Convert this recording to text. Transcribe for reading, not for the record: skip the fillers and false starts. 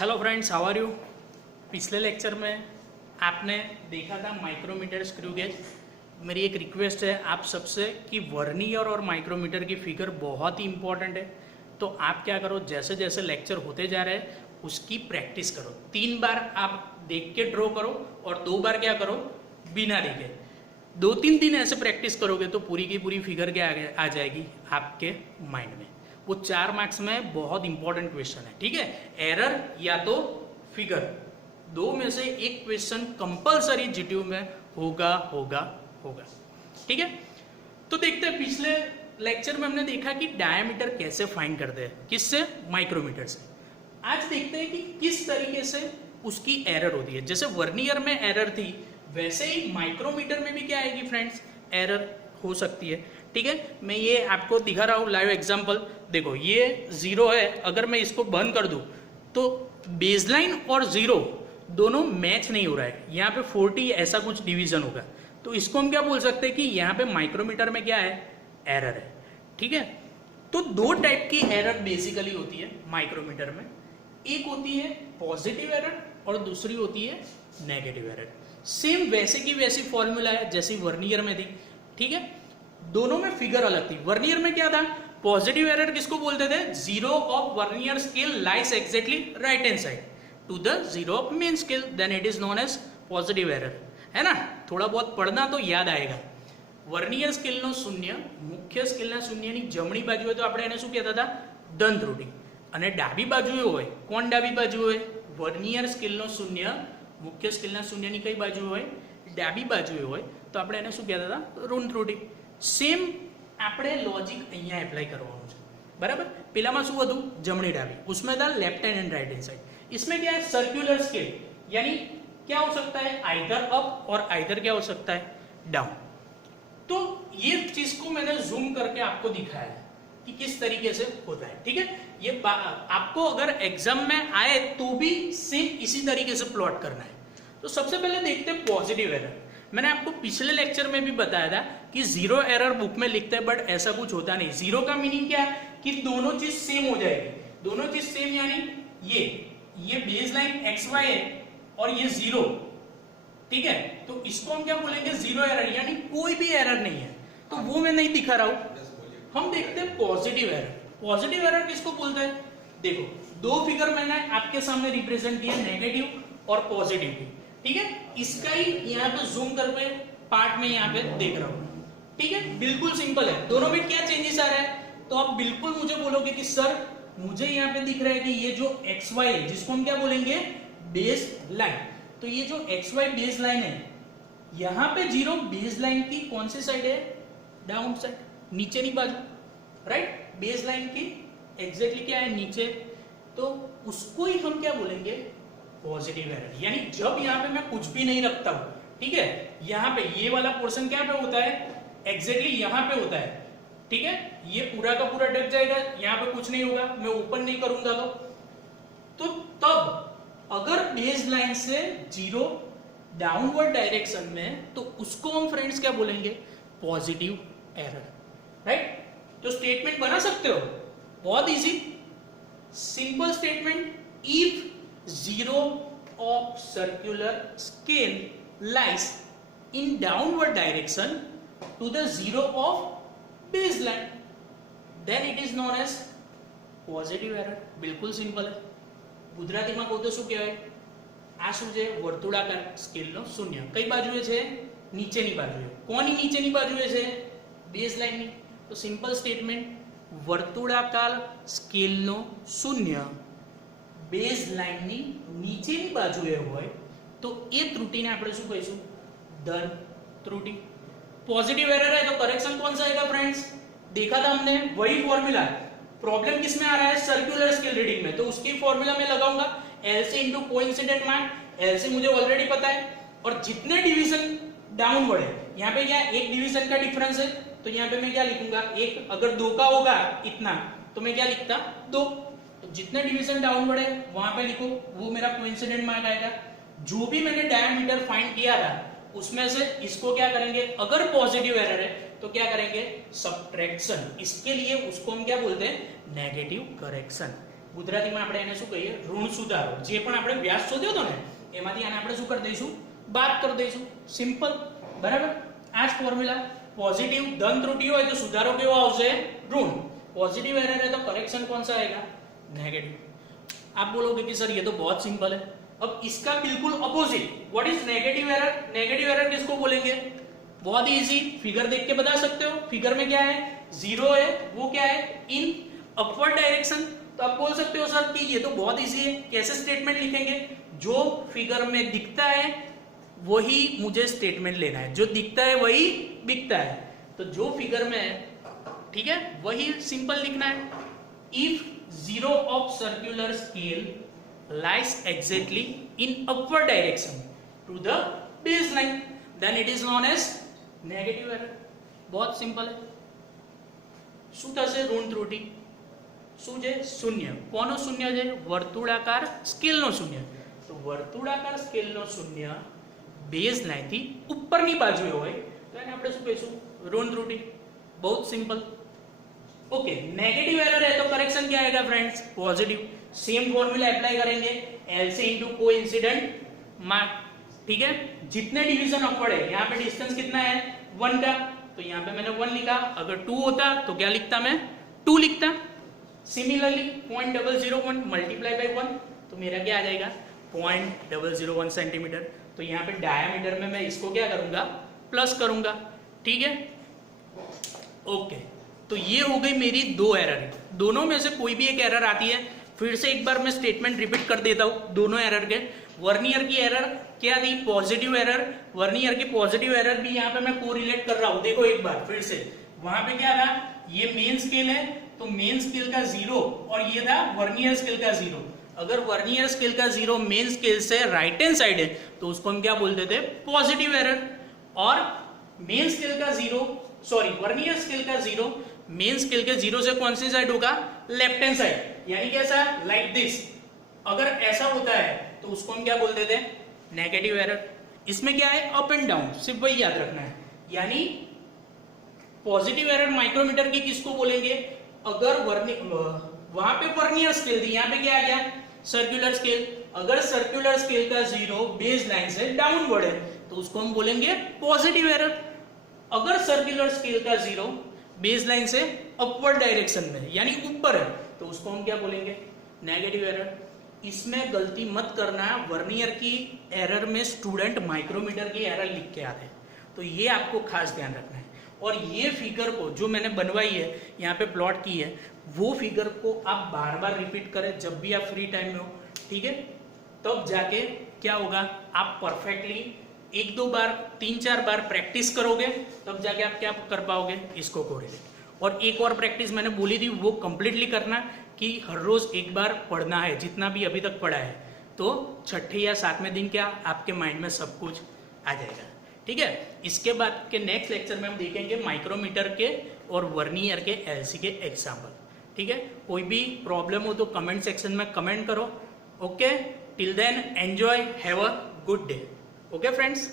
Hello friends, how are you. पिछले lecture में आपने देखा था माइक्रोमीटर स्क्रू गेज। मेरी एक रिक्वेस्ट है आप सबसे कि वर्नियर और माइक्रोमीटर की फिगर बहुत ही इंपॉर्टेंट है। तो आप क्या करो, जैसे जैसे लेक्चर होते जा रहे हैं उसकी प्रैक्टिस करो। 3 बार आप देख के ड्रॉ करो और 2 बार क्या करो, बिना देखे। 2-3 दिन ऐसे प्रैक्टिस करोगे तो पूरी की पूरी फिगर क्या आ जाएगी आपके माइंड में। वो 4 मार्क्स में बहुत इंपॉर्टेंट क्वेश्चन है, ठीक है। एरर या तो फिगर, 2 में से एक क्वेश्चन कंपलसरी जीटीयू में होगा होगा होगा, ठीक है। तो देखते हैं, पिछले लेक्चर में हमने देखा कि डायमीटर कैसे फाइंड करते हैं, किससे, माइक्रोमीटर से। आज देखते हैं कि किस तरीके से उसकी एरर होती है। जैसे वर्नियर में एरर थी वैसे ही माइक्रोमीटर में भी क्या आएगी फ्रेंड्स, एरर हो सकती है, ठीक है। मैं ये आपको दिखा रहा हूँ लाइव एग्जांपल। देखो ये 0 है, अगर मैं इसको बंद कर दूं तो बेसलाइन और 0 दोनों मैच नहीं हो रहा है। यहाँ पे 40 ऐसा कुछ डिवीजन होगा, तो इसको हम क्या बोल सकते हैं कि यहाँ पे माइक्रोमीटर में क्या है, एरर है, ठीक है। तो 2 टाइप की एरर बेसिकली होती है माइक्रोमीटर में। एक होती है पॉजिटिव एरर और दूसरी होती है नेगेटिव एरर। सेम वैसे की वैसी फॉर्मूला है जैसी वर्नियर में थी, ठीक है। दोनों में फिगर अलग थी। वर्नियर में क्या था, पॉजिटिव एरर किसको बोलते थे, 0 of vernier scale lies exactly right hand side to the 0 of main scale, then it is known as positive error, है ना। थोड़ा बहुत पढ़ना तो याद आएगा। વર્નિયર સ્કેલનો 0, મુખ્ય સ્કેલના 0ની જમણી બાજુ હોય તો આપણે એને શું કહેતા હતા, ધન ત્રુટિ, અને ડાબી બાજુએ હોય, કોણ ડાબી બાજુ હોય, વર્નિયર સ્કેલનો 0 મુખ્ય સ્કેલના 0ની કઈ બાજુ હોય, ડાબી બાજુએ હોય તો આપણે એને શું કહેતા હતા, ઋણ ત્રુટિ। સેમ આપણે લોજિક અહીંયા એપ્લાય કરવાનું છે, બરાબર। પેલામાં શું હતું, જમણી ડાબી, उसमें था left hand and right hand side. इसमें क्या है, सर्कुलर स्केल, यानी क्या हो सकता है, आइदर अप और आइदर क्या हो सकता है, डाउन। तो ये चीज को मैंने जूम करके आपको दिखाया है कि किस तरीके से होता है, ठीक है। ये आपको अगर एग्जाम में आए तो भी सेम इसी तरीके से प्लॉट करना है। तो सबसे पहले देखते हैं पॉजिटिव एरर। मैंने आपको पिछले लेक्चर में भी बताया था कि 0 एरर बुक में लिखते हैं, बट ऐसा कुछ होता नहीं। 0 का मीनिंग क्या है कि दोनों चीज सेम हो जाएगी। दोनों चीज सेम यानी ये बेस लाइन XY है और ये 0, ठीक है। तो इसको हम क्या बोलेंगे, 0 एरर, यानी कोई भी एरर नहीं है। तो वो मैं नहीं दिखा रहा हूं। हम देखते हैं पॉजिटिव एरर। पॉजिटिव एरर किसको बोलते हैं, देखो 2 फिगर मैंने आपके सामने रिप्रेजेंट किया, नेगेटिव और पॉजिटिव की, ठीक है। इसका ही यहाँ पे जूम करके पार्ट में यहाँ पे देख रहा हूं, ठीक है। बिल्कुल सिंपल है। दोनों में क्या चेंजेस आ रहा है, तो आप बिल्कुल मुझे बोलोगे कि सर मुझे यहाँ पे दिख रहा है कि ये जो XY है, जिसको हम क्या बोलेंगे, बेस लाइन। तो ये जो XY बेस लाइन है, यहां पे 0 बेस लाइन की कौन सी साइड है, डाउन साइड, नीचे नहीं बाजू, राइट। बेस लाइन की एग्जैक्टली क्या है, नीचे। तो उसको ही हम क्या बोलेंगे, पॉजिटिव एरर। यानी जब यहाँ पे मैं कुछ भी नहीं रखता हूं, ठीक है, यहाँ पे ये वाला पोर्शन क्या पे होता है, एग्जैक्टली यहाँ पे होता है, ठीक है। ये पूरा का पूरा ढक जाएगा, यहाँ पे कुछ नहीं होगा, मैं ओपन नहीं करूंगा तो तब अगर बेस लाइन से 0 डाउनवर्ड डायरेक्शन में, तो उसको हम फ्रेंड्स क्या बोलेंगे, पॉजिटिव एरर, राइट। तो स्टेटमेंट बना सकते हो, बहुत easy, simple statement, if 0 of circular scale lies in downward direction to the 0 of base line, then it is known as positive error. बिल्कुल सिंपल है। ગુજરાતીમાં કહું તો શું કહેવાય, આ શું છે, વર્તુળાકાર સ્કેલનો 0 કઈ બાજુએ છે, નીચેની બાજુએ। કોની નીચેની બાજુએ છે, બેઝ લાઇનની। તો સિમ્પલ સ્ટેટમેન્ટ, વર્તુળાકાર સ્કેલનો 0 બેઝ લાઇનની નીચેની બાજુએ હોય તો એ ત્રુટિને આપણે શું કહીશું, ધન त्रुटि। पॉजिटिव एरर है तो करेक्शन कौन सा आएगा फ्रेंड्स, देखा था हमने, वही फॉर्मूला। प्रॉब्लम किस में आ रहा है, सर्कुलर स्केल रीडिंग में, तो उसकी फॉर्मूला में लगाऊंगा, एल सी इंटू कोइंसिडेंट मान। एल सी मुझे ऑलरेडी पता है, और जितने डिवीजन डाउनवर्ड है, यहाँ पे क्या एक डिवीजन का डिफरेंस है, तो यहाँ पे मैं क्या लिखूंगा, एक, अगर 2 का होगा इतना तो मैं क्या लिखता, 2। तो जितने डिवीजन डाउनवर्ड है वहां पे लिखो, वो मेरा कोइंसिडेंट मान आएगा। जो भी मैंने डायमीटर फाइंड किया था उसमें से इसको क्या करेंगे, अगर पॉजिटिव एरर है तो क्या करेंगे, सब्ट्रैक्शन। इसके लिए उसको हम क्या बोलते हैं, नेगेटिव करेक्शन। ગુજરાતીમાં આપણે એને શું કહીએ, ઋણ સુધારો. જે પણ આપણે વ્યાસ શોધ્યો હતો ને એમાંથી આને આપણે શું કરી દઈશું, બાદ કરી દઈશું. સિમ્પલ, બરાબર. આ જ ફોર્મ્યુલા. पॉजिटिव धन त्रुटि हो तो सुधारो केवो आवशे, ऋण. पॉजिटिव एरर है तो करेक्शन कौन सा आएगा, नेगेटिव. आप बोलोगे कि सर ये तो बहुत सिंपल है. अब इसका बिल्कुल opposite, what is negative error. Negative error किसको बोलेंगे, बहुत इजी, फिगर देख के बता सकते हो. फिगर में क्या है, जीरो है, वो क्या है, इन अपवर्ड डायरेक्शन. तो आप बोल सकते हो सर कि ये तो बहुत इजी है, कैसे स्टेटमेंट लिखेंगे, जो फिगर में दिखता है वही मुझे स्टेटमेंट लेना है, जो दिखता है वही बिकता है. तो जो फिगर में है, ठीक है, वही सिंपल लिखना है. If zero of circular scale lies exactly in upward direction to the base line, then it is known as negative error. बहुत सिंपल है. શું થશે, ઋણ ત્રુટિ. શું છે, શૂન્ય. કોનો શૂન્ય છે, વર્તુળાકાર સ્કેલનો શૂન્ય. તો વર્તુળાકાર સ્કેલનો શૂન્ય बेस लाइन थी ऊपरनी बाजुए होय तो એને આપણે શું કહીશું, ઋણ ત્રુટિ. बहुत सिंपल. ओके, नेगेटिव एरर है तो करेक्शन क्या आएगा friends, positive. Same formula apply करेंगे, एल से इनटू कोइंसिडेंट मार्क. ठीक है, जितने डिवीजन अपवर्ड है, यहाँ पे डिस्टेंस कितना है, 1 का, तो यहाँ पे मैंने 1 लिखा. अगर 2 होता तो क्या लिखता मैं, 2 लिखता. सिमिलरली 0.001 मल्टीप्लाई बाय 1 तो मेरा क्या आ जाएगा, 0.001 सेंटीमीटर. तो यहाँ पे डायमीटर में मैं इसको क्या करूंगा, प्लस करूंगा. ठीक है, ओके. तो ये हो गई मेरी 2 एरर. दोनों में से कोई भी एक एरर आती है, फिर से एक बार मैं स्टेटमेंट रिपीट कर देता हूँ दोनों एरर के. वर्नियर की एरर क्या थी, पॉजिटिव एरर. वर्नियर की पॉजिटिव एरर भी यहाँ पे मैं कोरिलेट कर रहा हूँ. देखो एक बार फिर से, वहां पे क्या था, ये मेन स्केल है तो मेन स्केल का 0 और ये था वर्नियर स्केल का 0. अगर वर्नियर स्केल का 0 मेन स्केल से राइट हैंड साइड है तो उसको हम क्या बोलते थे, पॉजिटिव एरर. और मेन स्केल का 0, सॉरी वर्नियर स्केल का 0 मेन स्केल के 0 से कौन सी साइड होगा, लेफ्ट हैंड साइड. यानी कैसा, लाइक दिस. अगर ऐसा होता है तो उसको हम क्या बोलते थे, नेगेटिव एरर. इसमें क्या है, अप एंड डाउन, सिर्फ वही याद रखना है. यानी पॉजिटिव एरर माइक्रोमीटर की किसको बोलेंगे, अगर वहां पे वर्नियर स्केल थी, यहाँ पे क्या आ गया, सर्कुलर स्केल. अगर सर्कुलर स्केल का 0 बेस लाइन से डाउनवर्ड है तो उसको हम बोलेंगे पॉजिटिव एरर. अगर सर्कुलर स्केल का 0 बेस लाइन से अपवर्ड डायरेक्शन में यानी ऊपर है तो उसको हम क्या बोलेंगे, नेगेटिव एरर. इसमें गलती मत करना, वर्नियर की एरर में स्टूडेंट माइक्रोमीटर की एरर लिख के आते हैं, तो ये आपको खास ध्यान रखना है. और ये फिगर को जो मैंने बनवाई है, यहाँ पे प्लॉट की है, वो फिगर को आप बार बार रिपीट करें जब भी आप फ्री टाइम में हो. ठीक है, तब जाके क्या होगा, आप परफेक्टली 1-2 बार 3-4 बार प्रैक्टिस करोगे तब जाके आप क्या कर पाओगे, इसको कोरिलेट. और एक और प्रैक्टिस मैंने बोली थी वो कंप्लीटली करना, कि हर रोज एक बार पढ़ना है, जितना भी अभी तक पढ़ा है, तो छठे या 7वें दिन क्या आपके माइंड में सब कुछ आ जाएगा. ठीक है, इसके बाद के नेक्स्ट लेक्चर में हम देखेंगे माइक्रोमीटर के और वर्नियर के एलसी के एग्जाम्पल. ठीक है, कोई भी प्रॉब्लम हो तो कमेंट सेक्शन में कमेंट करो. Okay, till then enjoy, have a good day. Okay friends.